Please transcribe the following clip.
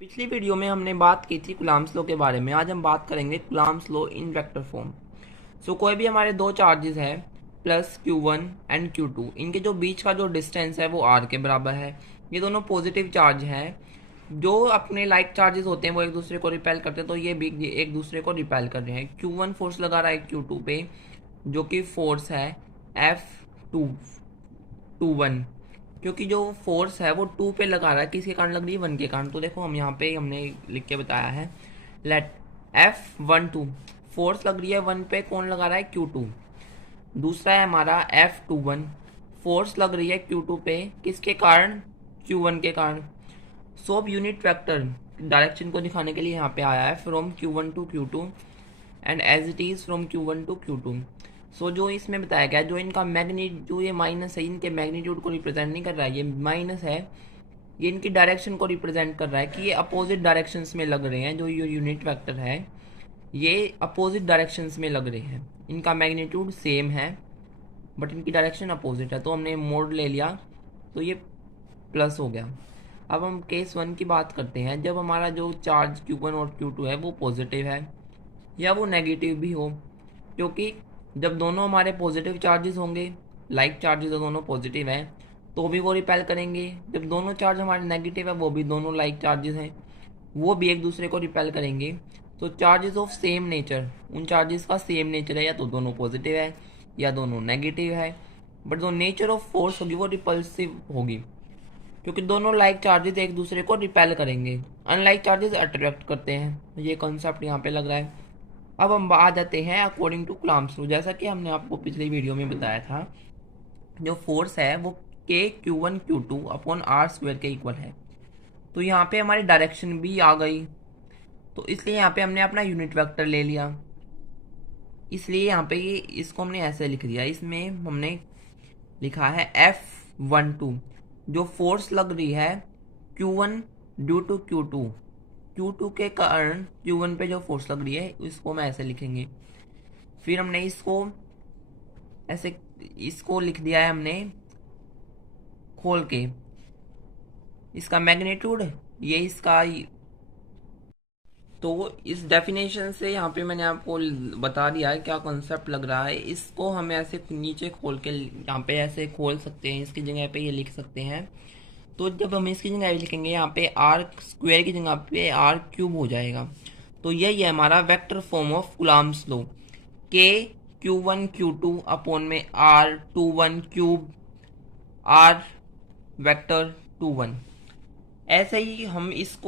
पिछली वीडियो में हमने बात की थी कूलम्ब्स लॉ के बारे में। आज हम बात करेंगे Coulomb's law in vector form. कोई भी हमारे दो चार्जेस है प्लस Q1 एंड Q2, इनके जो बीच का जो डिस्टेंस है वो R के बराबर है। ये दोनों पॉजिटिव चार्ज हैं। जो अपने लाइक चार्जेस होते हैं वो एक दूसरे को रिपेल करते हैं, तो ये भी एक दूसरे को रिपेल कर रहे हैं। Q1 फोर्स लगा रहा है Q2 पे, जो कि फोर्स है F21, क्योंकि जो फोर्स है वो 2 पे लगा रहा है, किसके कारण लग रही है, 1 के कारण। तो देखो हम यहाँ पे हमने लिख के बताया है, लेट F12 फोर्स लग रही है 1 पे, कौन लगा रहा है, Q2। दूसरा है हमारा F21 फोर्स लग रही है Q2 पे, किसके कारण, Q1 के कारण। सो अब यूनिट वेक्टर डायरेक्शन को दिखाने के लिए यहाँ पे आया है from Q1 to Q2 and as it is from Q1 to Q2। जो इसमें बताया गया, जो इनका मैग्नीट्यूड, जो ये माइनस है, इनके मैग्नीट्यूड को रिप्रेजेंट नहीं कर रहा है, ये माइनस है, ये इनकी डायरेक्शन को रिप्रेजेंट कर रहा है कि ये अपोजिट डायरेक्शंस में लग रहे हैं। जो ये यूनिट वेक्टर है ये अपोजिट डायरेक्शंस में लग रहे हैं, इनका मैग्नीट्यूड सेम है बट इनकी डायरेक्शन अपोजिट है। तो हमने मोड ले लिया तो ये प्लस हो गया। अब हम केस 1 की बात करते हैं, जब हमारा जो चार्ज Q1 और Q2 है वो पॉजिटिव है या वो नेगेटिव भी हो, क्योंकि जब दोनों हमारे पॉजिटिव चार्जेस होंगे, लाइक चार्जेस दोनों पॉजिटिव हैं, तो भी वो रिपेल करेंगे। जब दोनों चार्ज हमारे नेगेटिव है, वो भी दोनों लाइक चार्जेस हैं, वो भी एक दूसरे को रिपेल करेंगे। तो चार्जेस ऑफ सेम नेचर, उन चार्जेस का सेम नेचर है, या तो दोनों पॉजिटिव है या दोनों नेगेटिव है, बट जो नेचर ऑफ फोर्स होगी वो रिपल्सिव होगी, क्योंकि दोनों लाइक चार्जेस एक दूसरे को रिपेल करेंगे, अनलाइक चार्जेस अट्रैक्ट करते हैं। ये कॉन्सेप्ट यहाँ पे लग रहा है। अब हम आ जाते हैं अकॉर्डिंग टू कूलम्ब्स लॉ। जैसा कि हमने आपको पिछली वीडियो में बताया था, जो फोर्स है वो Q1 Q2 अपॉन R² के इक्वल है। तो यहाँ पे हमारी डायरेक्शन भी आ गई, तो इसलिए यहाँ पे हमने अपना यूनिट वेक्टर ले लिया। इसलिए यहाँ पे ये इसको हमने ऐसे लिख दिया, इसमें हमने लिखा है F12, जो फोर्स लग रही है Q1 ड्यू टू Q2 के कारण Q1 पे जो फोर्स लग रही है, इसको मैं ऐसे लिखेंगे। फिर हमने इसको ऐसे, इसको लिख दिया है हमने खोल के, इसका मैग्नीट्यूड, ये इसका। तो इस डेफिनेशन से यहाँ पे मैंने आपको बता दिया है क्या कॉन्सेप्ट लग रहा है। इसको हम ऐसे नीचे खोल के यहाँ पे ऐसे खोल सकते हैं, इसकी जगह पे ये लिख सकते हैं। तो जब हम इसकी जगह लिखेंगे, यहाँ पे R² की जगह पे R³ हो जाएगा। तो यही है हमारा vector form of Coulomb's law, के Q1 Q2 अपॉन में R21 क्यूब R वेक्टर 21। ऐसे ही हम इसको